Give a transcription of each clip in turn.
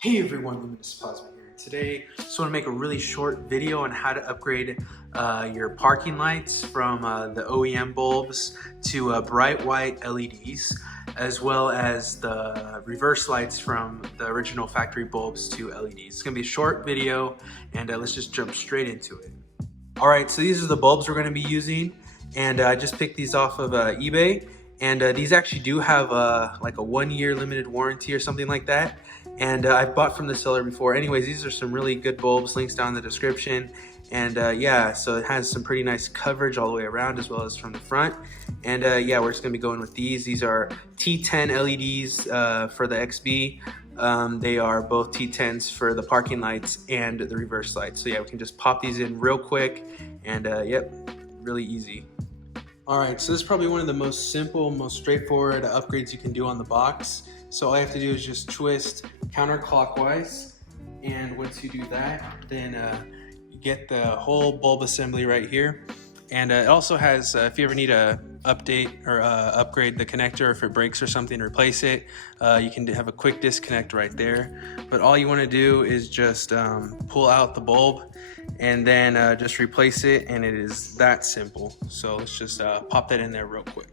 Hey everyone, Luminous Plasma here. Today, I just want to make a really short video on how to upgrade your parking lights from the OEM bulbs to bright white LEDs, as well as the reverse lights from the original factory bulbs to LEDs. It's going to be a short video, and let's just jump straight into it. Alright, so these are the bulbs we're going to be using, and I just picked these off of eBay. And these actually do have like a 1-year limited warranty or something like that. And I've bought from the seller before. Anyways, these are some really good bulbs, links down in the description. And yeah, so it has some pretty nice coverage all the way around as well as from the front. And yeah, we're just gonna be going with these. These are T10 LEDs for the XB. They are both T10s for the parking lights and the reverse lights. So yeah, we can just pop these in real quick and yep, really easy. Alright, so this is probably one of the most simple, most straightforward upgrades you can do on the box. So all you have to do is just twist counterclockwise, and once you do that, then you get the whole bulb assembly right here. And it also has, if you ever need to update or upgrade the connector, if it breaks or something, replace it, you can have a quick disconnect right there. But all you want to do is just pull out the bulb and then just replace it, and it is that simple. So let's just pop that in there real quick.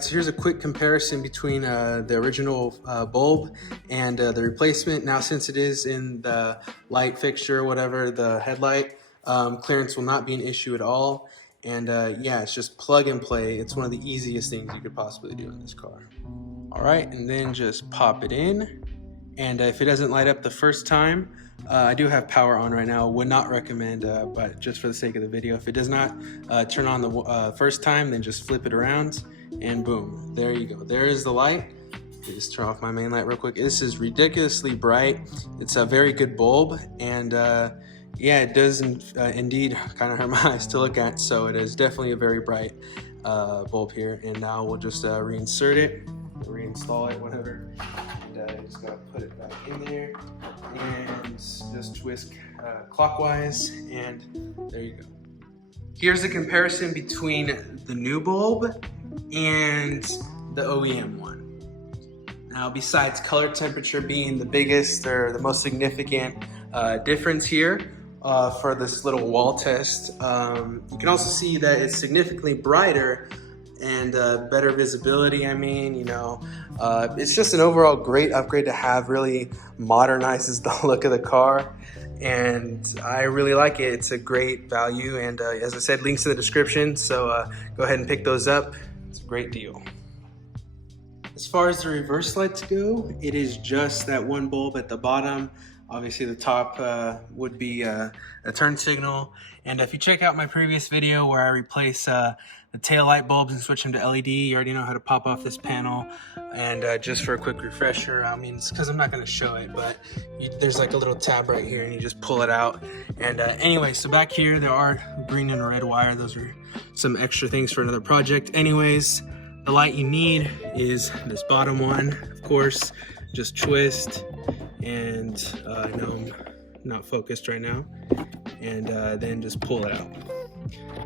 So here's a quick comparison between the original bulb and the replacement. Now, since it is in the light fixture, whatever, the headlight, clearance will not be an issue at all. And yeah, it's just plug and play. It's one of the easiest things you could possibly do in this car. All right, and then just pop it in. And if it doesn't light up the first time, I do have power on right now. Would not recommend, but just for the sake of the video, if it does not turn on the first time, then just flip it around and boom, there you go. There is the light. Just turn off my main light real quick. This is ridiculously bright. It's a very good bulb, and yeah, it does indeed kind of hurt my eyes to look at. So it is definitely a very bright bulb here. And now we'll just reinsert it, reinstall it, whatever. And just gotta put it back in there and just twist clockwise, and there you go. Here's a comparison between the new bulb and the OEM one. Now, besides color temperature being the biggest or the most significant difference here for this little wall test, you can also see that it's significantly brighter and better visibility. I mean, you know, it's just an overall great upgrade to have. Really modernizes the look of the car, and I really like it. It's a great value, and as I said, links in the description, so go ahead and pick those up. It's a great deal. As far as the reverse lights go, it is just that one bulb at the bottom. Obviously the top would be a turn signal. And if you check out my previous video where I replace the tail light bulbs and switch them to LED, you already know how to pop off this panel. And just for a quick refresher, I mean, it's because I'm not going to show it, but there's like a little tab right here and you just pull it out. And anyway, so back here there are green and red wire. Those are some extra things for another project. Anyways, the light you need is this bottom one, of course. Just twist, and I know I'm not focused right now, and then just pull it out.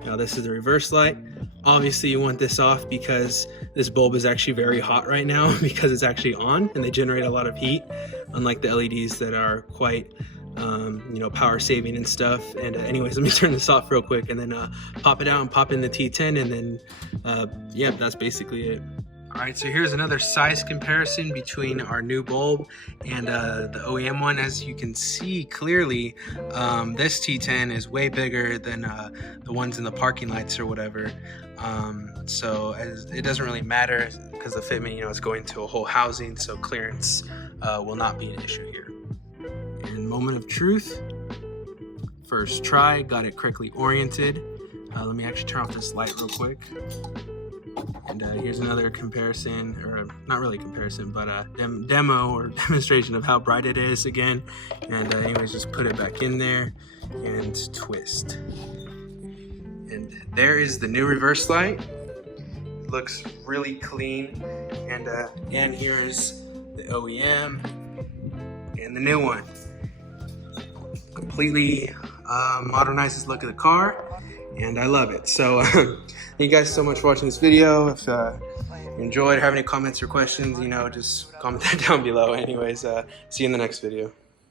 Now this is the reverse light. Obviously you want this off because this bulb is actually very hot right now because it's actually on and they generate a lot of heat, unlike the LEDs that are quite you know, power saving and stuff. And anyways, let me turn this off real quick and then pop it out and pop in the T10, and then yeah, that's basically it. Alright, so here's another size comparison between our new bulb and the OEM one. As you can see clearly, this T10 is way bigger than the ones in the parking lights or whatever. So it doesn't really matter because the fitment, you know, is going to a whole housing, so clearance will not be an issue here. And moment of truth, first try, got it correctly oriented. Let me actually turn off this light real quick. And here's another comparison, or not really comparison, but a demo or demonstration of how bright it is again. And anyways, just put it back in there and twist. And there is the new reverse light. It looks really clean. And again, here's the OEM and the new one. Completely modernizes the look of the car, and I love it. So thank you guys so much for watching this video. If you enjoyed, have any comments or questions, you know, just comment that down below. Anyways, see you in the next video.